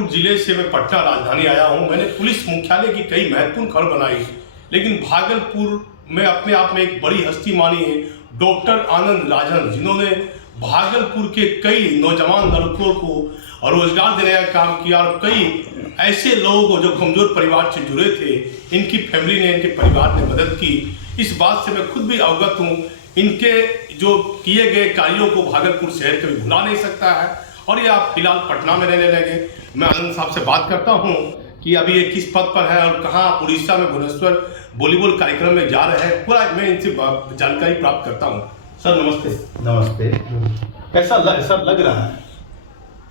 भागलपुर जिले से मैं पटना राजधानी आया हूं। मैंने पुलिस मुख्यालय की कई महत्वपूर्ण खबर बनाई, लेकिन भागलपुर में अपने आप में एक बड़ी हस्ती मानी है डॉक्टर आनंद राजन, जिन्होंने भागलपुर के कई नौजवान लड़कों को रोजगार देने का काम किया और कई ऐसे लोगों को जो कमजोर परिवार से जुड़े थे, इनकी फैमिली ने, इनके परिवार ने मदद की। इस बात से मैं खुद भी अवगत हूँ। इनके जो किए गए कार्यों को भागलपुर शहर कभी भुला नहीं सकता है। और ये आप फिलहाल पटना में रहने लगे। मैं आनंद साहब से बात करता हूँ कि अभी ये किस पद पर है और कहाँ उड़ीसा में भुवनेश्वर वॉलीबॉल कार्यक्रम में जा रहे हैं, पूरा मैं इनसे जानकारी प्राप्त करता हूँ। सर नमस्ते। नमस्ते। कैसा लग रहा है?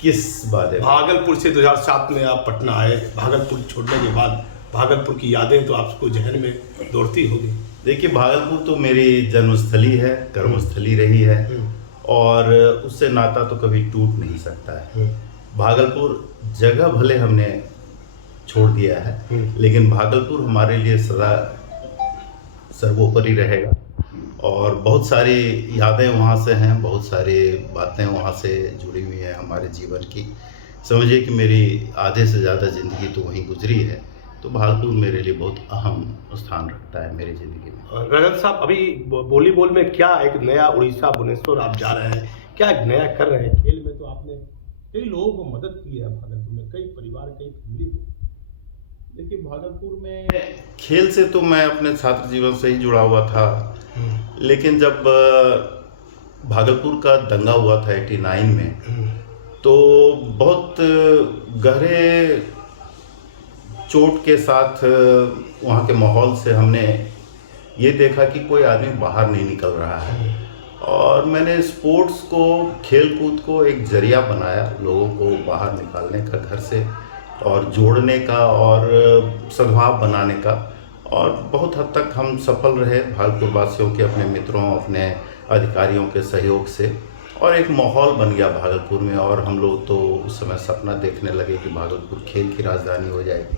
किस बात है? भागलपुर से 2007 में आप पटना आए। भागलपुर छोड़ने के बाद भागलपुर की यादें तो आपको जहन में दौड़ती होगी। देखिए, भागलपुर तो मेरी जन्मस्थली है, कर्मस्थली रही है और उससे नाता तो कभी टूट नहीं सकता है। भागलपुर जगह भले हमने छोड़ दिया है, लेकिन भागलपुर हमारे लिए सदा सर्वोपरि रहेगा और बहुत सारी यादें वहाँ से हैं, बहुत सारी बातें वहाँ से जुड़ी हुई हैं हमारे जीवन की। समझिए कि मेरी आधे से ज़्यादा ज़िंदगी तो वहीं गुजरी है, तो भागलपुर मेरे लिए बहुत अहम स्थान रखता है मेरी ज़िंदगी में। रजत साहब, अभी वॉलीबॉल में क्या एक नया उड़ीसा भुवनेश्वर आप जा रहे हैं, क्या एक नया कर रहे हैं? खेल में तो आपने कई लोगों को मदद की है, भागलपुर में कई परिवार, कई फैमिली को। देखिए, भागलपुर में खेल से तो मैं अपने छात्र जीवन से ही जुड़ा हुआ था, लेकिन जब भागलपुर का दंगा हुआ था 89 में, तो बहुत गहरे चोट के साथ वहाँ के माहौल से हमने ये देखा कि कोई आदमी बाहर नहीं निकल रहा है और मैंने स्पोर्ट्स को, खेल कूद को एक जरिया बनाया लोगों को बाहर निकालने का, घर से और जोड़ने का और सद्भाव बनाने का। और बहुत हद तक हम सफल रहे भागलपुर वासियों के, अपने मित्रों, अपने अधिकारियों के सहयोग से, और एक माहौल बन गया भागलपुर में। और हम लोग तो उस समय सपना देखने लगे कि भागलपुर खेल की राजधानी हो जाएगी।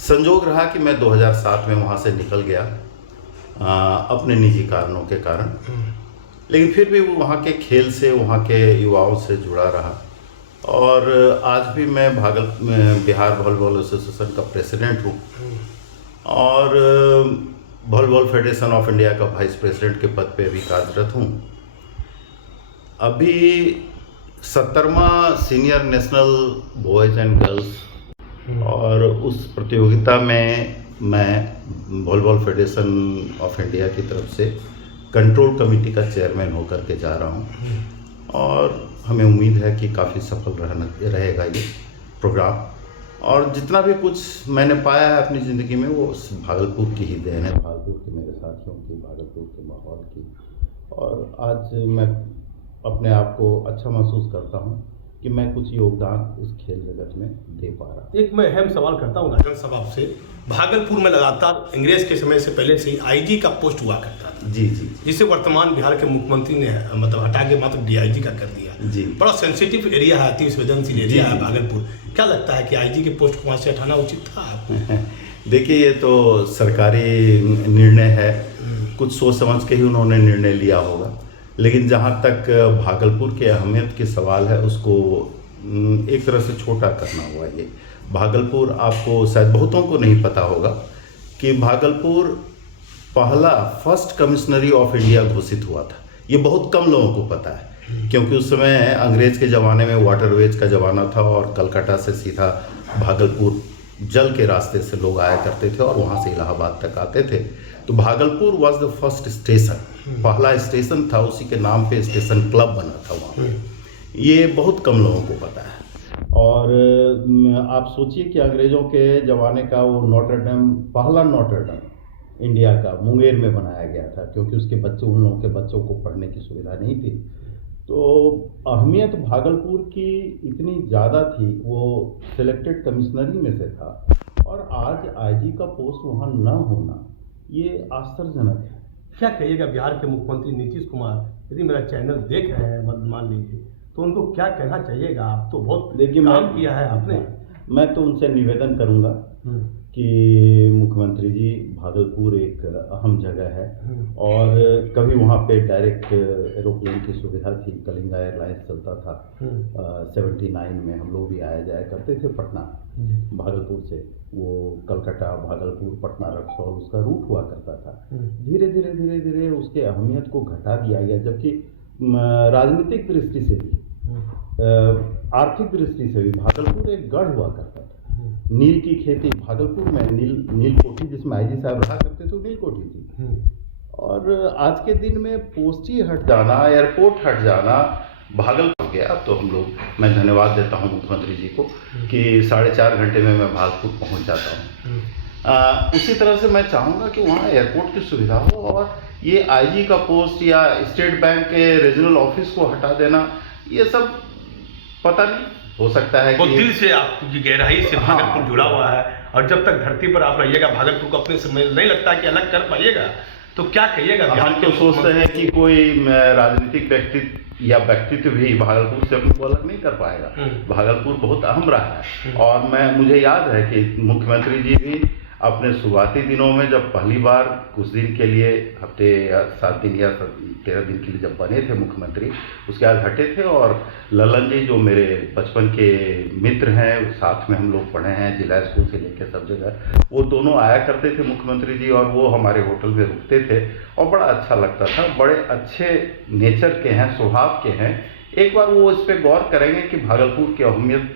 संजोग रहा कि मैं 2007 में वहाँ से निकल गया अपने निजी कारणों के कारण, लेकिन फिर भी वो वहाँ के खेल से, वहाँ के युवाओं से जुड़ा रहा। और आज भी मैं बिहार वॉलीबॉल एसोसिएशन का प्रेसिडेंट हूँ और वॉलीबॉल फेडरेशन ऑफ इंडिया का वाइस प्रेसिडेंट के पद पे भी कार्यरत हूँ। अभी 70वां senior national boys and girls और उस प्रतियोगिता में मैं वॉलीबॉल फेडरेशन ऑफ इंडिया की तरफ से कंट्रोल कमेटी का चेयरमैन होकर के जा रहा हूँ और हमें उम्मीद है कि काफ़ी सफल रहेगा ये प्रोग्राम। और जितना भी कुछ मैंने पाया है अपनी ज़िंदगी में, वो भागलपुर की ही देन है, भागलपुर के मेरे साथियों की, भागलपुर के माहौल की। और आज मैं अपने आप को अच्छा महसूस करता हूँ कि मैं कुछ योगदान इस खेल जगत में दे पा रहा। एक मैं अहम सवाल करता हूँ राजन साहब आपसे। भागलपुर में लगातार अंग्रेज के समय से पहले से ही आईजी का पोस्ट हुआ करता था। जी जी। जिसे वर्तमान बिहार के मुख्यमंत्री ने मतलब हटा के मात्र डीआईजी का कर दिया। जी। बड़ा सेंसिटिव एरिया है, अति संवेदनशील एरिया है भागलपुर। क्या लगता है कि आईजी के पोस्ट को वहाँ से हटाना उचित था? देखिए, ये तो सरकारी निर्णय है, कुछ सोच समझ के ही उन्होंने निर्णय लिया होगा, लेकिन जहाँ तक भागलपुर के अहमियत के सवाल है, उसको एक तरह से छोटा करना हुआ। भागलपुर, आपको शायद बहुतों को नहीं पता होगा कि भागलपुर पहला फर्स्ट कमिश्नरी ऑफ इंडिया घोषित हुआ था। ये बहुत कम लोगों को पता है, क्योंकि उस समय अंग्रेज के ज़माने में वाटरवेज का ज़माना था और कलकत्ता से सीधा भागलपुर जल के रास्ते से लोग आया करते थे और वहाँ से इलाहाबाद तक आते थे। तो Bhagalpur was the first station, पहला स्टेशन था, उसी के नाम पे स्टेशन क्लब बना था वहाँ पे। ये बहुत कम लोगों को पता है। और आप सोचिए कि अंग्रेज़ों के ज़माने का वो नोटर डैम, पहला नोटर डैम इंडिया का मुंगेर में बनाया गया था, क्योंकि उसके बच्चे, उन लोगों के बच्चों को पढ़ने की सुविधा नहीं थी। तो अहमियत भागलपुर की इतनी ज़्यादा थी, वो सिलेक्टेड कमिश्नरी में से था, और आज आईजी का पोस्ट वहाँ न होना ये आश्चर्यजनक है। क्या कहिएगा बिहार के मुख्यमंत्री नीतीश कुमार, यदि मेरा चैनल देख रहे हैं मान लीजिए, तो उनको क्या कहना चाहिएगा? आप तो बहुत काम किया है आपने। मैं तो उनसे निवेदन करूंगा कि मुख्यमंत्री जी, भागलपुर एक अहम जगह है और कभी वहाँ पे डायरेक्ट एरोप्लेन की सुविधा थी, कलिंगा एयरलाइंस चलता था। 79 में हम लोग भी आया जाया करते थे पटना भागलपुर से, वो कलकत्ता भागलपुर पटना रक्सौल उसका रूट हुआ करता था। धीरे धीरे धीरे धीरे उसके अहमियत को घटा दिया गया, जबकि राजनीतिक दृष्टि से भी आर्थिक दृष्टि से भी भागलपुर एक गढ़ हुआ करता था। नील की खेती भागलपुर में, नील कोठी जिसमें आईजी साहब रहा करते थे, नील कोठी थी। और आज के दिन में पोस्टी हट जाना, एयरपोर्ट हट जाना, भागलपुर गया तो हम लोग, मैं धन्यवाद देता हूं मुख्यमंत्री जी को कि 4.5 घंटे में मैं भागलपुर पहुंच जाता हूं। उसी तरह से मैं चाहूँगा कि वहाँ एयरपोर्ट की सुविधा हो और ये आईजी का पोस्ट या स्टेट बैंक के रीजनल ऑफिस को हटा देना, ये सब पता नहीं, हो सकता है वो कि दिल से आपकी गहराई से भागलपुर जुड़ा हुआ है। और जब तक धरती पर आप रहिएगा, भागलपुर को अपने से नहीं लगता कि अलग कर पाइएगा, तो क्या कहिएगा? हम तो सोचते हैं कि कोई राजनीतिक व्यक्तित्व भी भागलपुर से अपने को अलग नहीं कर पाएगा। भागलपुर बहुत अहम रहा है और मुझे याद है कि मुख्यमंत्री जी भी अपने शुरुआती दिनों में जब पहली बार कुछ दिन के लिए, हफ्ते या 7 दिन या 13 दिन के लिए जब बने थे मुख्यमंत्री, उसके बाद हटे थे। और ललन जी जो मेरे बचपन के मित्र हैं, साथ में हम लोग पढ़े हैं जिला स्कूल से लेकर सब जगह, वो दोनों आया करते थे मुख्यमंत्री जी, और वो हमारे होटल में रुकते थे और बड़ा अच्छा लगता था। बड़े अच्छे नेचर के हैं, स्वभाव के हैं। एक बार वो इस पर गौर करेंगे कि भागलपुर की अहमियत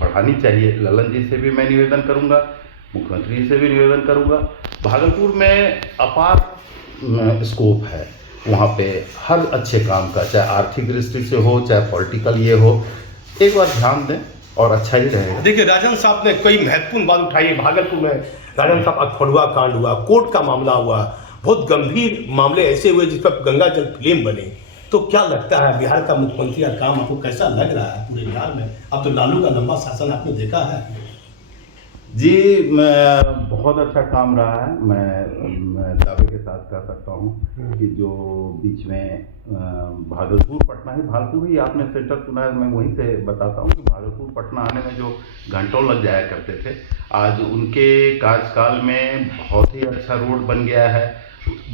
बढ़ानी चाहिए। ललन जी से भी मैं निवेदन करूँगा, मुख्यमंत्री से भी निवेदन करूंगा। भागलपुर में अपार स्कोप है, वहाँ पे हर अच्छे काम का, चाहे आर्थिक दृष्टि से हो चाहे पॉलिटिकल ये हो, एक बार ध्यान दें और अच्छा ही रहेगा। देखिए, राजन साहब ने कई महत्वपूर्ण बात उठाई है। भागलपुर में राजन साहब अखड़ुआ कांड हुआ, कोर्ट का मामला हुआ, बहुत गंभीर मामले ऐसे हुए जिस पर गंगा जल फिल्म बने। तो क्या लगता है बिहार का मुख्यमंत्री का काम आपको कैसा लग रहा है पूरे बिहार में? अब तो लालू का लंबा शासन आपने देखा है। जी, बहुत अच्छा काम रहा है। मैं दावे के साथ कह सकता हूँ कि जो बीच में भागलपुर पटना ही, भागलपुर ही आपने सेंटर सुना है, मैं वहीं से बताता हूँ कि भागलपुर पटना आने में जो घंटों लग जाया करते थे, आज उनके कार्यकाल में बहुत ही अच्छा रोड बन गया है,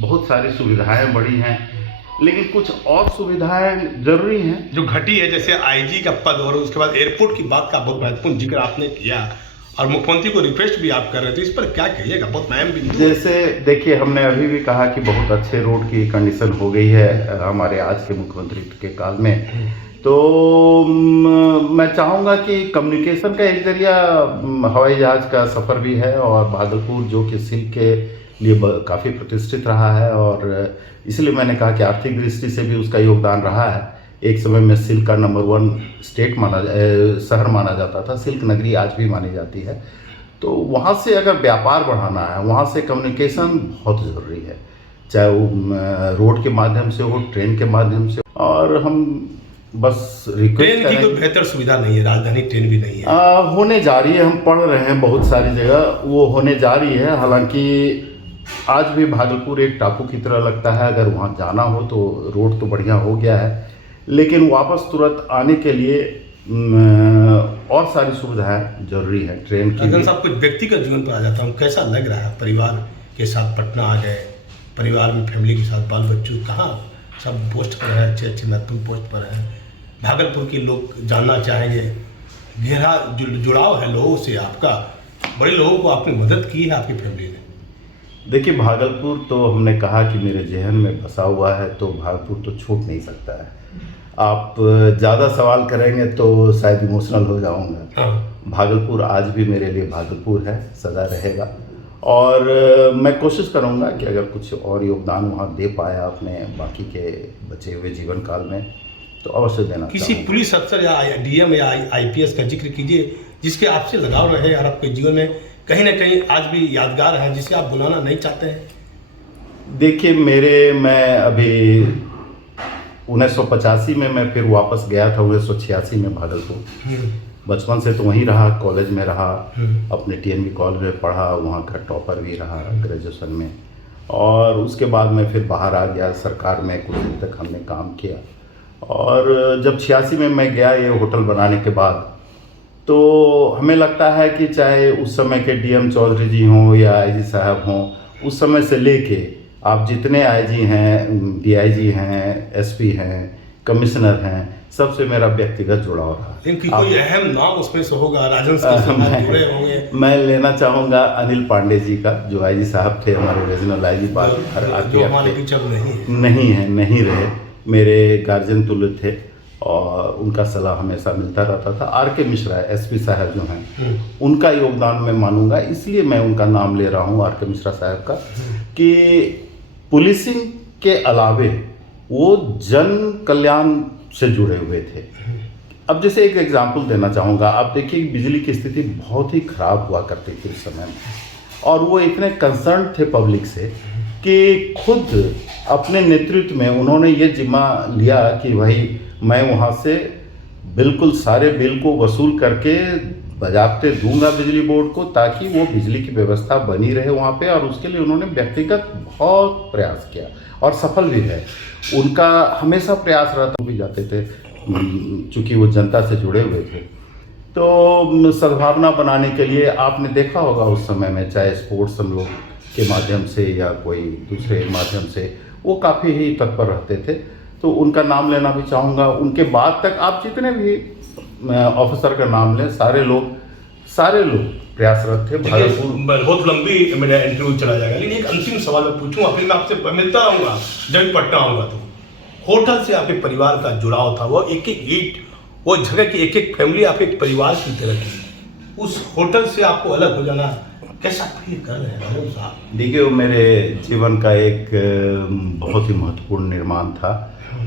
बहुत सारी सुविधाएं बढ़ी हैं। लेकिन कुछ और सुविधाएं जरूरी हैं जो घटी है, जैसे आईजी का पद और उसके बाद एयरपोर्ट की बात का बहुत महत्वपूर्ण जिक्र आपने किया और मुख्यमंत्री को रिक्वेस्ट भी आप कर रहे थे, इस पर क्या कहिएगा? बहुत अहम बिंदु। जैसे देखिए, हमने अभी भी कहा कि बहुत अच्छे रोड की कंडीशन हो गई है हमारे आज के मुख्यमंत्री के काल में। तो मैं चाहूँगा कि कम्युनिकेशन का एक जरिया हवाई जहाज़ का सफ़र भी है, और भागलपुर जो कि सिल्क के लिए काफ़ी प्रतिष्ठित रहा है, और इसलिए मैंने कहा कि आर्थिक दृष्टि से भी उसका योगदान रहा है। एक समय में सिल्क का नंबर 1 स्टेट शहर माना जाता था, सिल्क नगरी आज भी मानी जाती है। तो वहाँ से अगर व्यापार बढ़ाना है, वहाँ से कम्युनिकेशन बहुत ज़रूरी है, चाहे वो रोड के माध्यम से हो, ट्रेन के माध्यम से। और हम बस रिक्वेस्ट ट्रेन की कोई बेहतर सुविधा नहीं है, राजधानी ट्रेन भी नहीं है। होने जा रही है, हम पढ़ रहे हैं बहुत सारी जगह वो होने जा रही है। हालांकि आज भी भागलपुर एक टापू की तरह लगता है, अगर वहाँ जाना हो तो रोड तो बढ़िया हो गया है, लेकिन वापस तुरंत आने के लिए और सारी सुविधाएं जरूरी है ट्रेन की। अगर साहब कुछ व्यक्तिगत जीवन पर आ जाता हूँ, कैसा लग रहा है? परिवार के साथ पटना आ गए, परिवार में फैमिली के साथ, बाल बच्चों कहाँ सब पोस्ट पर है, अच्छे अच्छे महत्वपूर्ण पोस्ट पर है। भागलपुर के लोग जानना चाहेंगे, गहरा जुड़ाव है लोगों से आपका, बड़े लोगों को आपने मदद की है आपकी फैमिली ने। देखिए, भागलपुर तो हमने कहा कि मेरे जहन में बसा हुआ है, तो भागलपुर तो छूट नहीं सकता है। आप ज़्यादा सवाल करेंगे तो शायद इमोशनल हो जाऊंगा। भागलपुर आज भी मेरे लिए भागलपुर है, सदा रहेगा। और मैं कोशिश करूंगा कि अगर कुछ और योगदान वहाँ दे पाया अपने बाकी के बचे हुए जीवन काल में, तो अवश्य देना। किसी पुलिस अफसर या डीएम या आईपीएस का जिक्र कीजिए जिसके आपसे लगाव रहे और आपके जीवन में कहीं ना कहीं आज भी यादगार है, जिसे आप बुलाना नहीं चाहते हैं। देखिए, मैं अभी 1985 में मैं फिर वापस गया था, 1986 में भागलपुर। बचपन से तो वहीं रहा, कॉलेज में रहा, अपने टीएनबी कॉलेज में पढ़ा, वहाँ का टॉपर भी रहा ग्रेजुएशन में। और उसके बाद मैं फिर बाहर आ गया, सरकार में कुछ दिन तक हमने काम किया। और जब 86 में मैं गया ये होटल बनाने के बाद, तो हमें लगता है कि चाहे उस समय के डीएम चौधरी जी हों या आईजी साहब हों, उस समय से लेके आप जितने आईजी हैं, डीआईजी हैं, एसपी हैं, कमिश्नर हैं, सबसे मेरा व्यक्तिगत जुड़ाव रहा। लेकिन कोई अहम नाम उसमें से होगा, राजन साहब जुड़े होंगे। मैं लेना चाहूँगा अनिल पांडे जी का, जो आईजी साहब थे हमारे रीजनल आईजी जो हमारे बीच अब नहीं रहे, मेरे गार्जियन तुल्य थे और उनका सलाह हमेशा मिलता रहता था। आर.के. मिश्रा एसपी साहब जो हैं, उनका योगदान मैं मानूंगा, इसलिए मैं उनका नाम ले रहा हूँ, आर.के. मिश्रा साहब का, कि पुलिसिंग के अलावे वो जन कल्याण से जुड़े हुए थे। अब जैसे एक एग्जांपल देना चाहूँगा, आप देखिए बिजली की स्थिति बहुत ही खराब हुआ करती थी उस समय में, और वो इतने कंसर्न थे पब्लिक से कि खुद अपने नेतृत्व में उन्होंने ये जिम्मा लिया कि भाई मैं वहाँ से बिल्कुल सारे बिल को वसूल करके बजाते दूंगा बिजली बोर्ड को, ताकि वो बिजली की व्यवस्था बनी रहे वहाँ पे, और उसके लिए उन्होंने व्यक्तिगत बहुत प्रयास किया और सफल भी है। उनका हमेशा प्रयास रहता भी जाते थे, चूँकि वो जनता से जुड़े हुए थे। तो सद्भावना बनाने के लिए आपने देखा होगा उस समय में, चाहे स्पोर्ट्स हम लोग के माध्यम से या कोई दूसरे माध्यम से, वो काफ़ी ही तत्पर रहते थे। तो उनका नाम लेना भी चाहूँगा। उनके बाद तक आप जितने भी ऑफिसर का नाम लें, सारे लोग प्रयासरत थे। बहुत लंबी मेरा इंटरव्यू चला जाएगा, लेकिन एक अंतिम सवाल मैं पूछूंगा, फिर मैं आपसे मिलता रहूँगा जब पटना आऊँगा। तो होटल से आपके परिवार का जुड़ाव था, वो एक एक ईंट, वो जगह की एक एक फैमिली आपके एक परिवार की तरह की, उस होटल से आपको अलग हो जाना कैसा फील कर रहे हैं साहब? देखिए, वो मेरे जीवन का एक बहुत ही महत्वपूर्ण निर्माण था,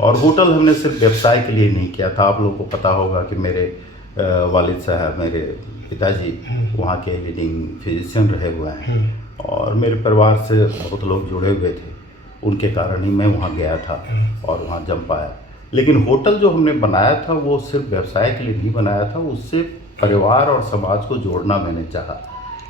और होटल हमने सिर्फ व्यवसाय के लिए नहीं किया था। आप लोगों को पता होगा कि मेरे वालिद साहब, मेरे पिताजी वहाँ के लीडिंग फिजिशियन रहे हुए हैं, और मेरे परिवार से बहुत लोग जुड़े हुए थे। उनके कारण ही मैं वहाँ गया था और वहाँ जम पाया। लेकिन होटल जो हमने बनाया था वो सिर्फ व्यवसाय के लिए नहीं बनाया था, उससे परिवार और समाज को जोड़ना मैंने चाहा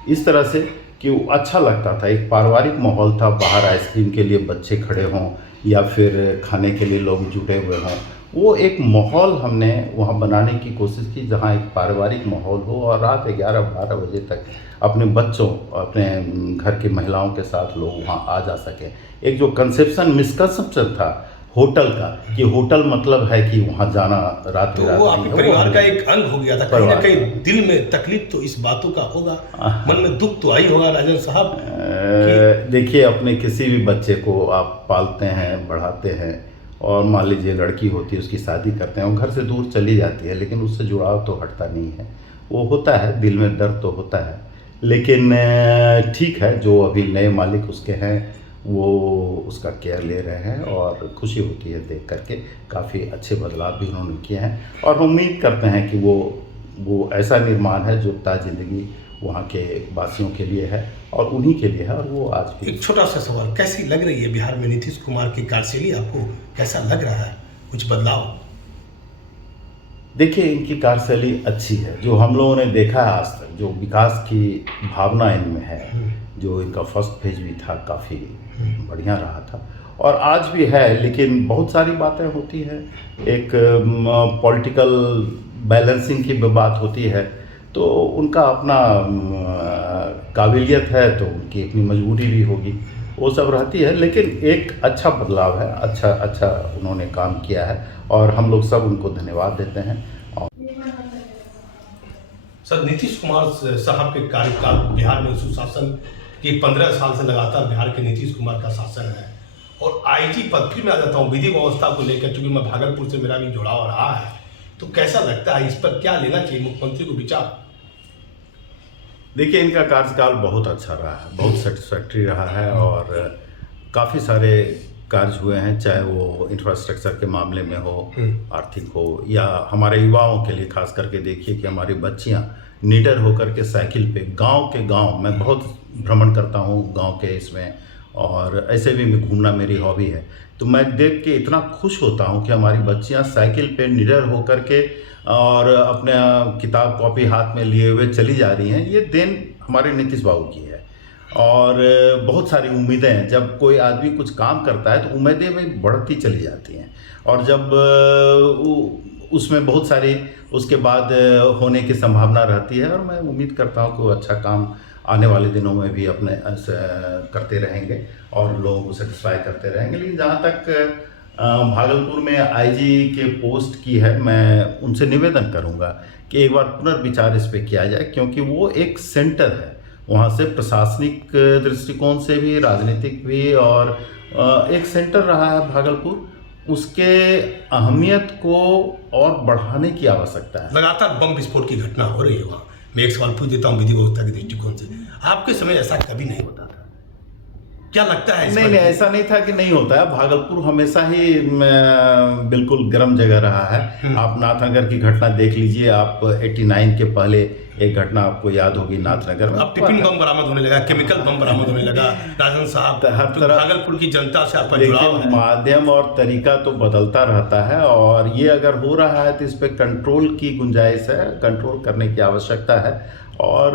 इस तरह से कि वो अच्छा लगता था। एक पारिवारिक माहौल था, बाहर आइसक्रीम के लिए बच्चे खड़े हों या फिर खाने के लिए लोग जुटे हुए हों, वो एक माहौल हमने वहाँ बनाने की कोशिश की जहाँ एक पारिवारिक माहौल हो, और रात 11-12 बजे तक अपने बच्चों, अपने घर की महिलाओं के साथ लोग वहाँ आ जा सकें। एक जो मिसकंसेप्शन था होटल का, कि होटल मतलब है कि वहाँ जाना रात तो वो आपके परिवार का एक अंग हो गया था। कहीं ना कहीं दिल में तकलीफ तो इस बातों का होगा, मन में दुख तो आई होगा राजन साहब। देखिए, अपने किसी भी बच्चे को आप पालते हैं, बढ़ाते हैं, और मान लीजिए लड़की होती है, उसकी शादी करते हैं, वो घर से दूर चली जाती है, लेकिन उससे जुड़ाव तो हटता नहीं है। वो होता है, दिल में दर्द तो होता है, लेकिन ठीक है, जो अभी नए मालिक उसके हैं वो उसका केयर ले रहे हैं, और खुशी होती है देख करके। काफ़ी अच्छे बदलाव भी उन्होंने किए हैं, और हम उम्मीद करते हैं कि वो ऐसा निर्माण है जो ता जिंदगी वहाँ के वासियों के लिए है और उन्हीं के लिए है, और वो आज भी। एक छोटा सा सवाल, कैसी लग रही है बिहार में नीतीश कुमार की कार्यशैली? आपको कैसा लग रहा है, कुछ बदलाव? देखिए, इनकी कार्यशैली अच्छी है। जो हम लोगों ने देखा है आज तक, जो विकास की भावना इनमें है, जो इनका फर्स्ट फेज भी था काफ़ी बढ़िया रहा था, और आज भी है। लेकिन बहुत सारी बातें होती हैं, एक पॉलिटिकल बैलेंसिंग की बात होती है, तो उनका अपना काबिलियत है, तो उनकी अपनी मजबूरी भी होगी, वो सब रहती है। लेकिन एक अच्छा बदलाव है, अच्छा उन्होंने काम किया है, और हम लोग सब उनको धन्यवाद देते हैं। सर, नीतीश कुमार साहब के कार्यकाल बिहार में सुशासन की 15 साल से लगातार बिहार के नीतीश कुमार का शासन है, और आईजी पद भी मैं आ जाता हूँ विधि व्यवस्था को लेकर, क्योंकि मैं भागलपुर से मेरा भी जुड़ाव रहा है, तो कैसा लगता है, इस पर क्या लेना चाहिए मुख्यमंत्री को विचार? देखिए, इनका कार्यकाल बहुत अच्छा रहा है, बहुत सेटिस्फैक्ट्री रहा है, और काफ़ी सारे कार्य हुए हैं, चाहे वो इंफ्रास्ट्रक्चर के मामले में हो, आर्थिक हो, या हमारे युवाओं के लिए खास करके देखिए कि हमारी बच्चियां निडर होकर के साइकिल पे गांव के गांव, मैं बहुत भ्रमण करता हूं गांव के इसमें, और ऐसे भी मैं घूमना मेरी हॉबी है, तो मैं देख के इतना खुश होता हूं कि हमारी बच्चियां साइकिल पे निडर होकर के और अपने किताब कॉपी हाथ में लिए हुए चली जा रही हैं। ये देन हमारे नीतीश बाबू की है, और बहुत सारी उम्मीदें हैं। जब कोई आदमी कुछ काम करता है तो उम्मीदें भी बढ़ती चली जाती हैं, और जब उसमें बहुत सारी उसके बाद होने की संभावना रहती है, और मैं उम्मीद करता हूँ कि वो अच्छा काम आने वाले दिनों में भी अपने करते रहेंगे और लोगों को सेटिस्फाई करते रहेंगे। लेकिन जहाँ तक भागलपुर में आईजी के पोस्ट की है, मैं उनसे निवेदन करूँगा कि एक बार पुनर्विचार इस पर किया जाए, क्योंकि वो एक सेंटर है। वहाँ से प्रशासनिक दृष्टिकोण से भी, राजनीतिक भी, और एक सेंटर रहा है भागलपुर, उसके अहमियत को और बढ़ाने की आवश्यकता है। लगातार बम विस्फोट की घटना हो रही है वहाँ। मैं एक सवाल पूछ देता हूँ विधि व्यवस्था के दृष्टिकोण से, आपके समय ऐसा कभी नहीं होता था, क्या लगता है? नहीं, ऐसा नहीं था कि नहीं होता है। भागलपुर हमेशा ही बिल्कुल गर्म जगह रहा है। आप नाथनगर की घटना देख लीजिए, आप 89 के पहले एक घटना आपको याद होगी नाथनगर में। अब टिफिन बम बरामद होने लगा, केमिकल बम बरामद होने लगा। राजन साहब, हर तरह भागलपुर की जनता से आपका जुड़ाव है। माध्यम और तरीका तो बदलता रहता है, और ये अगर हो रहा है तो इस पर कंट्रोल की गुंजाइश है, कंट्रोल करने की आवश्यकता है, और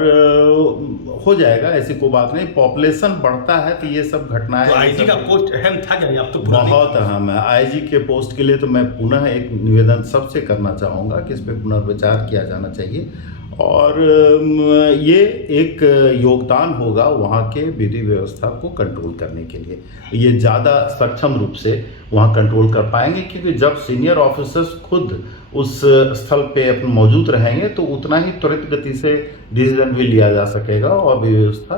हो जाएगा, ऐसी कोई बात नहीं। पॉपुलेशन बढ़ता है तो ये सब घटनाएं। तो आईजी का पोस्ट अहम था क्या? अब तो बहुत अहम है। आईजी के पोस्ट के लिए तो मैं पुनः एक निवेदन सबसे करना चाहूँगा कि इस पर पुनर्विचार किया जाना चाहिए, और ये एक योगदान होगा वहाँ के विधि व्यवस्था को कंट्रोल करने के लिए। ये ज़्यादा सक्षम रूप से वहाँ कंट्रोल कर पाएंगे, क्योंकि जब सीनियर ऑफिसर्स खुद उस स्थल पे अपन मौजूद रहेंगे तो उतना ही त्वरित गति से डिसीजन भी लिया जा सकेगा, और व्यवस्था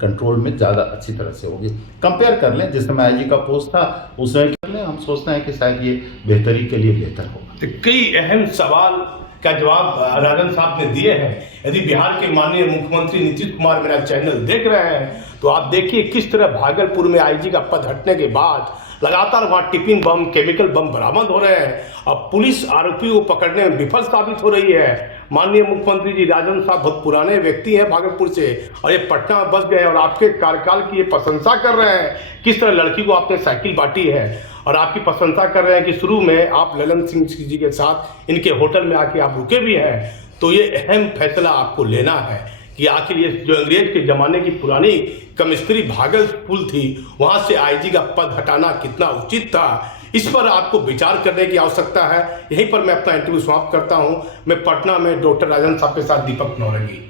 कंट्रोल में ज़्यादा अच्छी तरह से होगी। कंपेयर कर लें, जिस समय आईजी का पोस्ट था उस समय कर लें, हम सोचते हैं कि शायद ये बेहतरी के लिए बेहतर होगा। तो कई अहम सवाल का जवाब राजन साहब ने दिए हैं। यदि बिहार के माननीय मुख्यमंत्री नीतीश कुमार मेरा चैनल देख रहे हैं तो आप देखिए किस तरह भागलपुर में आईजी का पद हटने के बाद लगातार वहाँ टिफिन बम, केमिकल बम बरामद हो रहे हैं। अब पुलिस आरोपियों को पकड़ने में विफल साबित हो रही है। माननीय मुख्यमंत्री जी राजन साहब बहुत पुराने व्यक्ति हैं भागलपुर से, और ये पटना में बस गए और आपके कार्यकाल की ये प्रशंसा कर रहे हैं। किस तरह लड़की को आपने साइकिल बांटी है, और आपकी प्रशंसा कर रहे हैं कि शुरू में आप ललन सिंह जी के साथ इनके होटल में आके आप रुके भी हैं। तो ये अहम फैसला आपको लेना है कि आखिर ये जो अंग्रेज के ज़माने की पुरानी कमिश्नरी भागलपुर थी, वहाँ से आईजी का पद हटाना कितना उचित था, इस पर आपको विचार करने की आवश्यकता है। यहीं पर मैं अपना इंटरव्यू समाप्त करता हूँ। मैं पटना में डॉक्टर राजन साहब के साथ दीपक नौरंगी।